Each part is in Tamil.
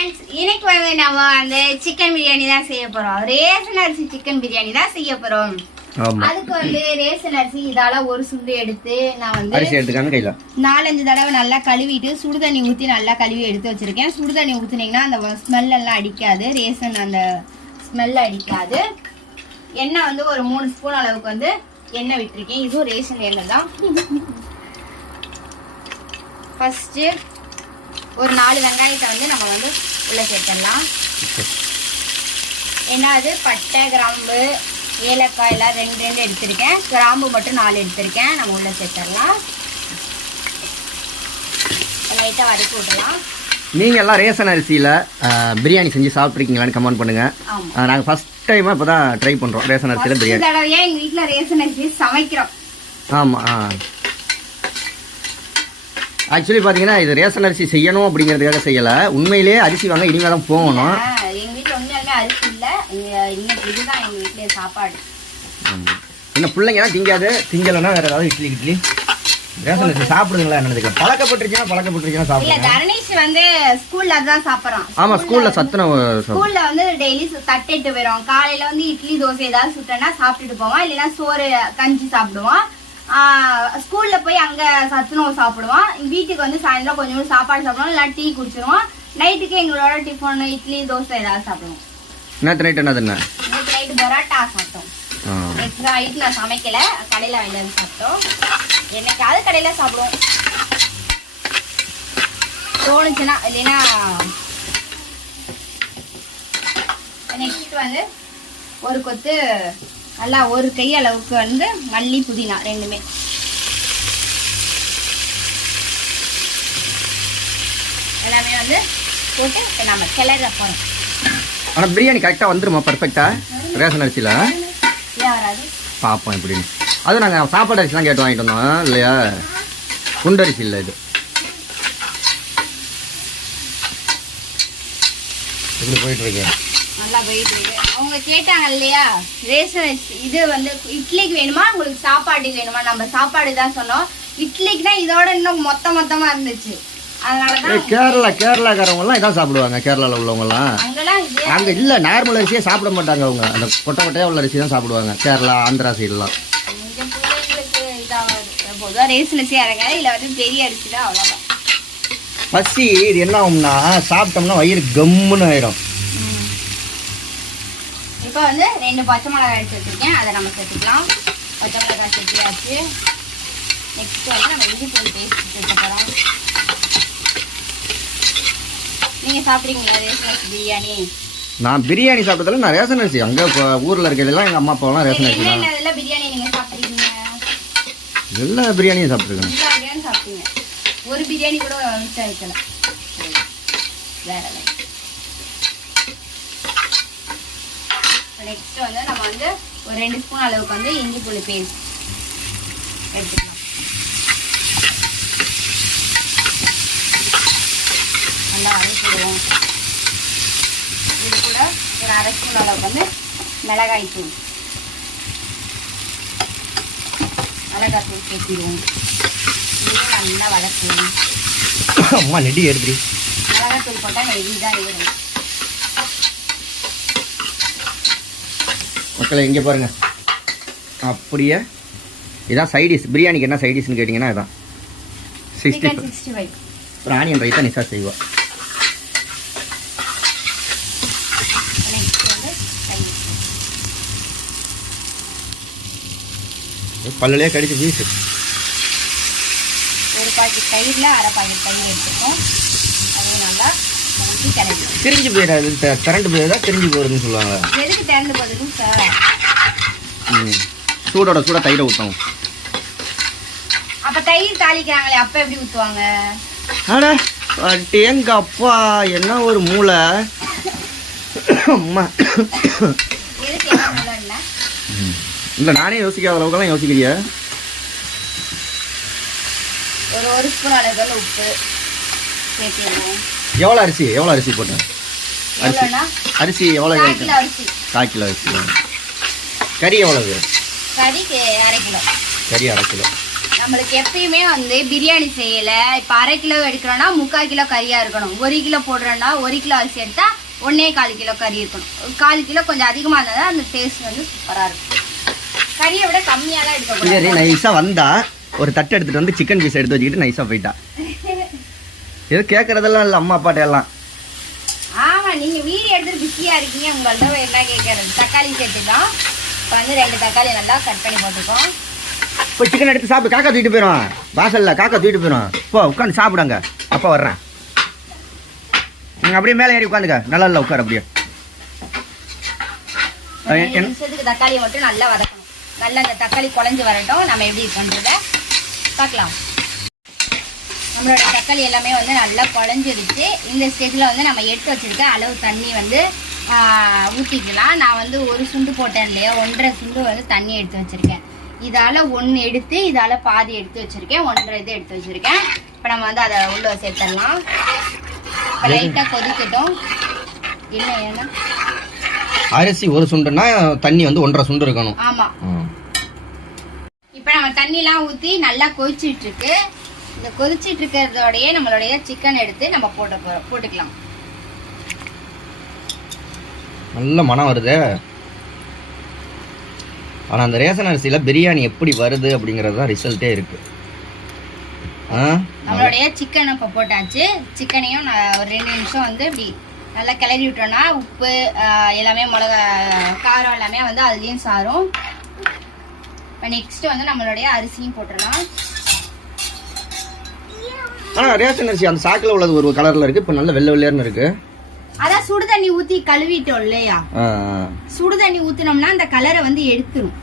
ஃப்ரெண்ட்ஸ், இன்னைக்கு வந்து நம்ம அந்த சிக்கன் பிரியாணி தான் செய்ய போறோம். ரேஷன் அரிசி சிக்கன் பிரியாணி தான் செய்ய போறோம். அதுக்கு வந்து ரேஷன் அரிசி இதால ஒரு சுண்டு எடுத்து நான் வந்து அரிசி எடுத்துக்காம கையில 4-5 தடவை நல்லா கழுவிட்டு சுடுதண்ணி ஊற்றி நல்லா கழுவி எடுத்து வச்சிருக்கேன். சுடுதண்ணி ஊற்றினீங்கன்னா அந்த ஸ்மெல் எல்லாம் அடிக்காது, ரேஷன் அந்த ஸ்மெல் அடிக்காது. எண்ணெய் வந்து ஒரு 3 ஸ்பூன் அளவுக்கு வந்து எண்ணெய் விட்டுருக்கேன். இதுவும் ரேஷன் எண்ணெய் தான். ஃபர்ஸ்ட் ஒரு 4 வெங்காயத்தை வந்து நம்ம வந்து உள்ள சேர்த்துடலாம். ஏன்னா அது பட்டை, கிராம்பு, ஏலக்காய் எல்லாம் 2 எடுத்திருக்கேன். கிராம்பு மட்டும் 4 எடுத்திருக்கேன். நம்ம உள்ள சேர்த்துடலாம். லைட்டாக வதக்கி விடலாம். நீங்கள் எல்லாம் ரேஷன் அரிசியில் பிரியாணி செஞ்சு சாப்பிட்ருக்கீங்களான்னு கமெண்ட் பண்ணுங்கள். நாங்கள் ஃபஸ்ட் டைமாக இப்போ தான் ட்ரை பண்ணுறோம் ரேஷன் அரிசியில் பிரியாணி. தடவையாக எங்கள் வீட்டில் ரேஷன் அரிசி சமைக்கிறோம். ஆமாம், ஆக்சுவலி பார்த்தீங்கன்னா இது ரேஷன் அரிசி செய்யணும் அப்படிங்கிறதுக்காக செய்யலை. உண்மையிலேயே அரிசி வாங்க இனிமேல் தான் போகணும். எங்கள் வீட்டில் உண்மையாலுமே அரிசி இல்லை. இன்னைக்கு இதுதான் எங்கள் வீட்டில் சாப்பாடு. இன்னும் பிள்ளைங்கலாம் திங்கலைன்னா வேறு ஏதாவது இட்லி ரேஷன் அரிசி சாப்பிடுங்களா என்னதுக்கு பழக்கப்பட்டிருச்சுன்னா சாப்பிடுங்க. தரணேஷ் வந்து ஸ்கூல்ல அதான் சாப்பிட்றான். ஆமாம், ஸ்கூலில் சத்துணவு ஸ்கூல்ல வந்து டெய்லி தட்டிட்டு போயிடும். காலையில் வந்து இட்லி தோசை ஏதாவது சுட்டேன்னா சாப்பிட்டுட்டு போவான். இல்லைன்னா சோறு கஞ்சி சாப்பிடுவான். ஸ்கூல்ல போய் அங்க சத்துணவு சாப்பிடுவான். வீட்டுக்கு வந்து சாயந்தரம் கொஞ்சம் சாப்பாடு சாப்பிடுவோம், இல்லை டீ குடிச்சிருவோம். நைட்டுக்கு எங்களோட டிஃபன் இட்லி தோசை ஏதாவது சாப்பிடுவோம். நேற்று நைட்டு பரோட்டா சாப்பிட்டோம். எக்ஸ்ட்ரா வீட்டுல சமைக்கல, கடையில வாங்கி சாப்பிட்டோம். என்னைக்காவது கடையில சாப்பிடுவோம் தோணுச்சுன்னா. இல்லைன்னா நெக்ஸ்ட் வந்து ஒரு கொத்து நல்லா ஒரு கை அளவுக்கு வந்து மல்லி, புதினா 2மே எல்லாமே வந்து போட்டு நம்ம கிளற போறோம். ஆனால் பிரியாணி கரெக்டாக வந்துருமா பர்ஃபெக்டா ரேஷன் அரிசியில்? ஏன் வராது பார்ப்போம் எப்படின்னு. அதுவும் நாங்கள் சாப்பாடு அரிசி தான் கேட்டு வாங்கிட்டு வந்தோம் இல்லையா, குண்டரிசி இல்லை. இது எப்படி போயிட்டுருக்கு? நல்லா போயிட்டு இருக்கு. அவங்க கேட்டாங்க இல்லையா ரேஷன் அரிசி இது வந்து இட்லிக்கு வேணுமா உங்களுக்கு சாப்பாட்டுக்கு வேணுமா? நம்ம சாப்பாடு தான் சொன்னோம். இட்லிக்குனா இதோட இன்னும் மொத்தமா இருந்துச்சு. அதனாலதான் கேரளாக்காரவங்கலாம் இதான் சாப்பிடுவாங்க. கேரளாவில் உள்ளவங்கலாம் அங்கே இல்லை, நார்மல் அரிசியே சாப்பிட மாட்டாங்க. அவங்க அந்த கொட்டையாக உள்ள அரிசி தான் சாப்பிடுவாங்க. கேரளா, ஆந்திரா சைடுலாம் பிள்ளைங்களுக்கு இதாக பொதுவாக ரேஷன் அரிசி இறங்க. இதில் வந்து பெரிய அரிசி தான், அவ்வளோதான். பசி இது என்ன ஆகும்னா சாப்பிட்டோம்னா வயிறு கம்முன்னு ஆயிடும். இப்போ வந்து 2 பச்சை மிளகாய் எடுத்து வச்சுருக்கேன், அதை நம்ம சேர்த்துக்கலாம். பச்சை மிளகாய் சேர்த்தியாச்சு. நெக்ஸ்ட் வந்து நம்ம இஞ்சி பூண்டு பேஸ்ட் சேர்க்க போகிறோம். நீங்கள் சாப்பிட்றீங்களா ரேஷன் அரிசி பிரியாணி? நான் பிரியாணி சாப்பிட்டதில்ல, நான் ரேஷன் அரிசி அங்கே ஊரில் இருக்கிறதெல்லாம் எங்கள் அம்மா அப்பாவெல்லாம் ரேஷன் அரிசி தான். என்னென்ன பிரியாணி நீங்கள் சாப்பிட்றீங்க? எல்லா பிரியாணியும் சாப்பிட்ருக்கேன். எல்லா பிரியாணி சாப்பிட்டீங்க, ஒரு பிரியாணி கூட மிஸ் ஆகிக்கல. வேற நெக்ஸ்ட் வந்து நம்ம வந்து ஒரு 2 ஸ்பூன் அளவுக்கு வந்து இஞ்சி பூண்டு பேஸ்ட் எடுத்துக்கலாம். நல்லா அரைச்சிடுவோம். இது கூட ஒரு 1/2 ஸ்பூன் அளவுக்கு வந்து மிளகாய் தூள் சேர்த்திடுவோம். இதையும் நல்லா வதக்குவோம். அம்மா நெடி எடுத்து மிளகாய் தூள் போட்டால் நெடி தான் ஏறும். மக்களை இங்கே பாருங்க, அப்படியே இதான் சைடிஷ். பிரியாணிக்கு என்ன சைடிஷ்னு கேட்டிங்கன்னா இதான் 65 ஒரு ஆனியன் ரைத்தா நிஷா செய்வா. பல்லுலேயே கடிச்சு வீசு. ஒரு பாக்கெட் தயிரில் 1/2 பாக்கெட் தயிர் எடுத்துக்கோம். அதையும் நல்லா திரிஞ்சு போயிடாது, கரண்ட் போயிடுதா திரிஞ்சு போகுதுன்னு சொல்லுவாங்க. எதுக்கு திரண்டு போகுதுன்னு சார்? சூட தயிரை ஊற்றவும். அப்போ தயிர் தாளிக்கிறாங்களே, அப்போ எப்படி ஊற்றுவாங்க? அட எங்க அப்பா என்ன ஒரு மூளை அம்மா. எதுக்கு என்ன இல்லை, நானே யோசிக்காத அளவுக்குலாம் யோசிக்கிறியா? ஒரு ஸ்பூன் அளவுக்கு உப்பு சேர்த்துக்கணும். எவ்வளோ அரிசி போட்டேன்? அரிசி எவ்வளோ? 1/4 கிலோ அரிசி. கறி எவ்வளவு? கறி 1/2 கிலோ. கறி 1/2 கிலோ. நம்மளுக்கு எப்பயுமே வந்து பிரியாணி செய்யல இப்போ 1/2 கிலோ எடுக்கிறோம்னா 3/4 கிலோ கறியா இருக்கணும். 1 கிலோ போடுறோம்னா 1 கிலோ அரிசி எடுத்தா 1.25 கிலோ கறி இருக்கணும். 1/4 கிலோ கொஞ்சம் அதிகமா இருந்தா அந்த டேஸ்ட் வந்து சூப்பரா இருக்கும். கறியை விட கம்மியா தான் எடுக்கக்கூடாது. நைஸா வந்தா ஒரு தட்டு எடுத்துட்டு வந்து சிக்கன் பீஸ் எடுத்து வச்சுக்கிட்டு நைஸா போயிட்டா. ஏதோ கேட்கறதெல்லாம் இல்லை அம்மா அப்பாட்ட எல்லாம். ஆமா நீங்க வீடியோ எடுத்துட்டு பிஸியா இருக்கீங்க. உங்கள்ட்ட என்ன கேட்கறது? தக்காளி சேர்த்துக்கலாம். இப்போ வந்து 2 தக்காளி நல்லா கட் பண்ணி போட்டுக்கோம். இப்போ சிக்கன் எடுத்து சாப்பிடு. காக்கா தூக்கிட்டு போயிடும் வாசல்ல. காக்கா தூக்கிட்டு போயிடும். இப்போ உட்காந்து சாப்பிடுங்க. அப்பா வர்றேன். அப்படியே மேலே ஏறி உட்காந்துக்க. நல்லா இல்லை உட்கார் அப்படியே. நிமிஷத்துக்கு தக்காளியை மட்டும் நல்லா வதக்கணும். நல்லா அந்த தக்காளி குழஞ்சி வரட்டும். நம்ம எப்படி பண்ணுறத பார்க்கலாம். நம்மளோட தக்காளி எல்லாமே வந்து நல்லா குழஞ்சிருச்சு. இந்த ஸ்டேஜில் வந்து நம்ம எடுத்து வச்சிருக்க அளவு தண்ணி வந்து ஊற்றிக்கலாம். நான் வந்து 1 சுண்டு போட்டேன் இல்லையா, 1.5 சுண்டு வந்து தண்ணி எடுத்து வச்சிருக்கேன். இதால் 1 எடுத்து இதால் பாதி எடுத்து வச்சிருக்கேன். 1.5 இது எடுத்து வச்சிருக்கேன். இப்போ நம்ம வந்து அதை உள்ள சேர்த்துடலாம். லைட்டாக கொதிக்கட்டும். இல்லை ஏன்னா அரிசி 1 சுண்டுனா தண்ணி வந்து 1.5 சுண்டு இருக்கணும். ஆமாம். இப்போ நம்ம தண்ணிலாம் ஊற்றி நல்லா கொதிச்சிட்டு இருக்கு. இந்த கொதிச்சிட்டு இருக்கிறதோடய நம்மளுடைய சிக்கன் எடுத்து நம்ம போட்டுக்கலாம். நல்ல மனம் வருது. ஆனால் அந்த ரேஷன் அரிசியில் பிரியாணி எப்படி வருது அப்படிங்கிறது தான் ரிசல்ட்டே இருக்கு. நம்மளுடைய சிக்கனை இப்போ போட்டாச்சு. சிக்கனையும் நான் ஒரு 2 நிமிஷம் வந்து இப்படி நல்லா கிளறி விட்டோம்னா உப்பு எல்லாமே மிளகா காரம் எல்லாமே வந்து அதுலேயும் சாரும். இப்போ நெக்ஸ்ட் வந்து நம்மளுடைய அரிசியும் போட்டுடலாம். ஆனால் ரேஷன் அரிசி அந்த சாக்கில் உள்ளது ஒரு கலரில் இருக்குது. இப்போ நல்ல வெள்ளை வெள்ளையர்னு இருக்குது. அதான் சுடு தண்ணி ஊற்றி கழுவிட்டோம் இல்லையா, சுடு தண்ணி ஊற்றினோம்னா அந்த கலரை வந்து எடுத்துரும்.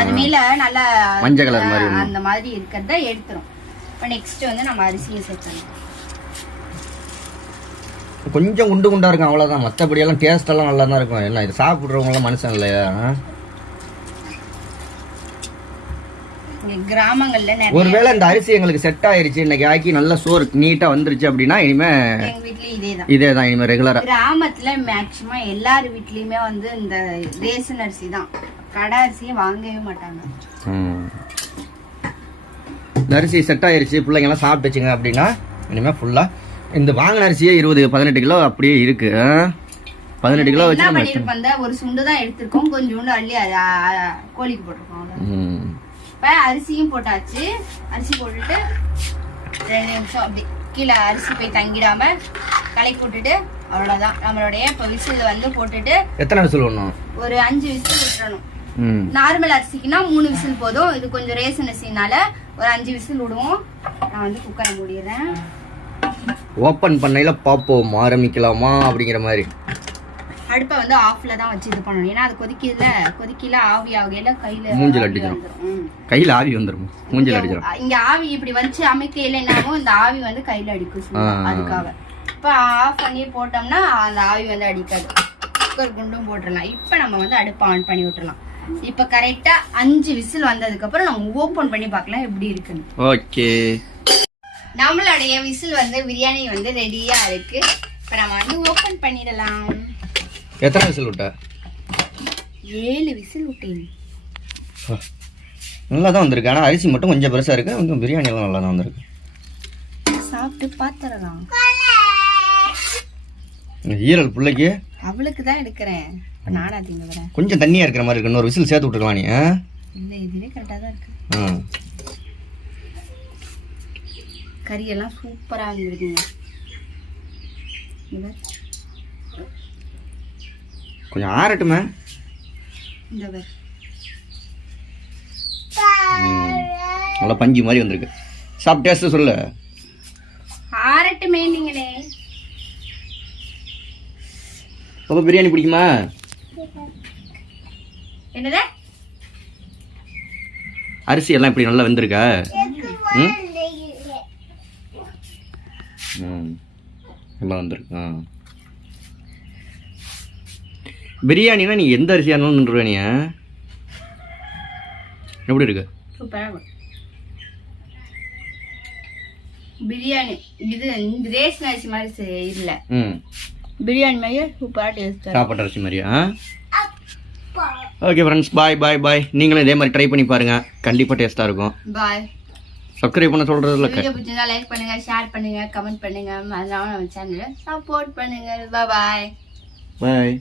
அது மேல நல்லா மஞ்சள் கலர் மாதிரி அந்த மாதிரி இருக்கிறத எடுத்துரும். இப்போ நெக்ஸ்ட் வந்து நம்ம அரிசியை சேர்த்தணும். கொஞ்சம் குண்டு குண்டா இருக்கும் அவ்வளோதான். மற்றபடியெல்லாம் டேஸ்ட் எல்லாம் நல்லா தான் இருக்கும். என்ன இது சாப்பிட்றவங்களாம் மனுஷன் இல்லையா? கிராமங்கள்ல ஒருவேளை இந்த அரிசி எங்களுக்கு செட் ஆயிருச்சு, இன்னைக்கு ஆக்கி நல்ல சோறு நீட்டா வந்துருச்சு அப்படின்னா இனிமே இதேதான் இனிமே ரெகுலரா. கிராமத்துல மேக்சிமம் எல்லார் வீட்லயுமே வந்து இந்த ரேஷன் அரிசி தான். கடை அரிசியை வாங்கவே மாட்டாங்க. இந்த அரிசி செட் ஆயிருச்சு பிள்ளைங்க எல்லாம் சாப்பிட்டுச்சுங்க அப்படின்னா இனிமே ஃபுல்லா இந்த வாங்கின அரிசியே 20-18 கிலோ அப்படியே இருக்கு. 18 கிலோ வச்சு பண்ணிருப்போம். ஒரு சுண்டு தான் எடுத்திருக்கோம். கொஞ்சோண்டு அள்ளி கோழிக்கு போட்டிருக்கோம். இப்போ அரிசியும் போட்டாச்சு. அரிசி போட்டுட்டு 2 நிமிஷம் அப்படி கீழே அரிசி போய் தங்கிடாம கலக்கி போட்டுட்டு அவ்வளோதான். நம்மளுடைய இப்போ விசில் வந்து போட்டுட்டு எத்தனை விசில் விடணும்? ஒரு 5 விசில் விட்டுறணும். நார்மல் அரிசிக்குன்னா 3 விசில் போதும். இது கொஞ்சம் ரேஷன் அரிசினால ஒரு 5 விசில் விடுவோம். நான் வந்து குக்கரை மூடிடுறேன். ஓப்பன் பண்ணையில பாப்போம் ஆரம்பிக்கலாமா அப்படிங்கிற மாதிரி. அடுப்பை வந்து ஆஃப்ல தான் வச்சு இது பண்ணணும். ஏன்னா அது கொதிக்கல ஆவி ஆகையில கையில மூஞ்சில அடிச்சிடும். கையில ஆவி வந்துடும், மூஞ்சில அடிச்சிடும். இங்க ஆவி இப்படி வச்சு அமைக்கையில என்னாகும், இந்த ஆவி வந்து கையில அடிக்கும். அதுக்காக இப்ப ஆஃப் பண்ணி போட்டோம்னா அந்த ஆவி வந்து அடிக்காது. குக்கர் குண்டும் போட்டுடலாம். இப்ப நம்ம வந்து அடுப்பை ஆன் பண்ணி விட்டுறலாம். இப்ப கரெக்டா 5 விசில் வந்ததுக்கு அப்புறம் நம்ம ஓபன் பண்ணி பார்க்கலாம் எப்படி இருக்குன்னு. ஓகே, நம்மளுடைய விசில் வந்து பிரியாணி வந்து ரெடியா இருக்கு. இப்ப நம்ம வந்து ஓபன் பண்ணிடலாம். எத்தனை விசில் விட்ட? 7 விசில் விட்டேன். நல்லா தான் வந்திருக்கு. ஆனால் அரிசி மட்டும் கொஞ்சம் பெருசா இருக்கு. கொஞ்சம் பிரியாணி எல்லாம் நல்லா தான் வந்திருக்கு. சாப்பிட்டு பாத்துறலாம். ஈரல் பிள்ளைக்கு அவளுக்கு தான் எடுக்கிறேன். நானா திங்க வரேன். கொஞ்சம் தண்ணியா இருக்கிற மாதிரி இருக்கு. இன்னொரு விசில் சேர்த்து விட்டுக்கலாம் நீ. இல்ல இதுவே கரெக்டா தான் இருக்கு. கறி எல்லாம் சூப்பரா வந்திருக்குங்க. கொஞ்சம் ஆறட்டுமே. நல்லா பஞ்சு மாதிரி வந்திருக்கு. சாப்பிட்டு டேஸ்ட் சொல்லு. ஆறட்டுமே நீங்களே. ரொம்ப பிரியாணி பிடிக்குமா? என்னது? அரிசி எல்லாம் இப்படி நல்லா வெந்திருக்கா? நல்லா வந்திருக்கு. பிரியாணினா நீ எந்த அரிசியா இருந்தாலும் நின்றுவே. நீ எப்படி இருக்கு? சூப்பரா இருக்கு பிரியாணி. இது ரேஷன் அரிசி மாதிரி இல்ல, பிரியாணி மாதிரி சூப்பரா டேஸ்ட். சாப்பாட்டு அரிசி மாதிரியா? ஓகே ஃப்ரெண்ட்ஸ், பாய் பாய் பாய். நீங்களும் இதே மாதிரி ட்ரை பண்ணி பாருங்க, கண்டிப்பா டேஸ்டா இருக்கும். பாய். சப்ஸ்கிரைப் பண்ண சொல்றதுல வீடியோ பிடிச்சிருந்தா லைக் பண்ணுங்க, ஷேர் பண்ணுங்க, கமெண்ட் பண்ணுங்க. அதனால நம்ம சேனலை சப்போர்ட் பண்ணுங்க. பாய் பாய்.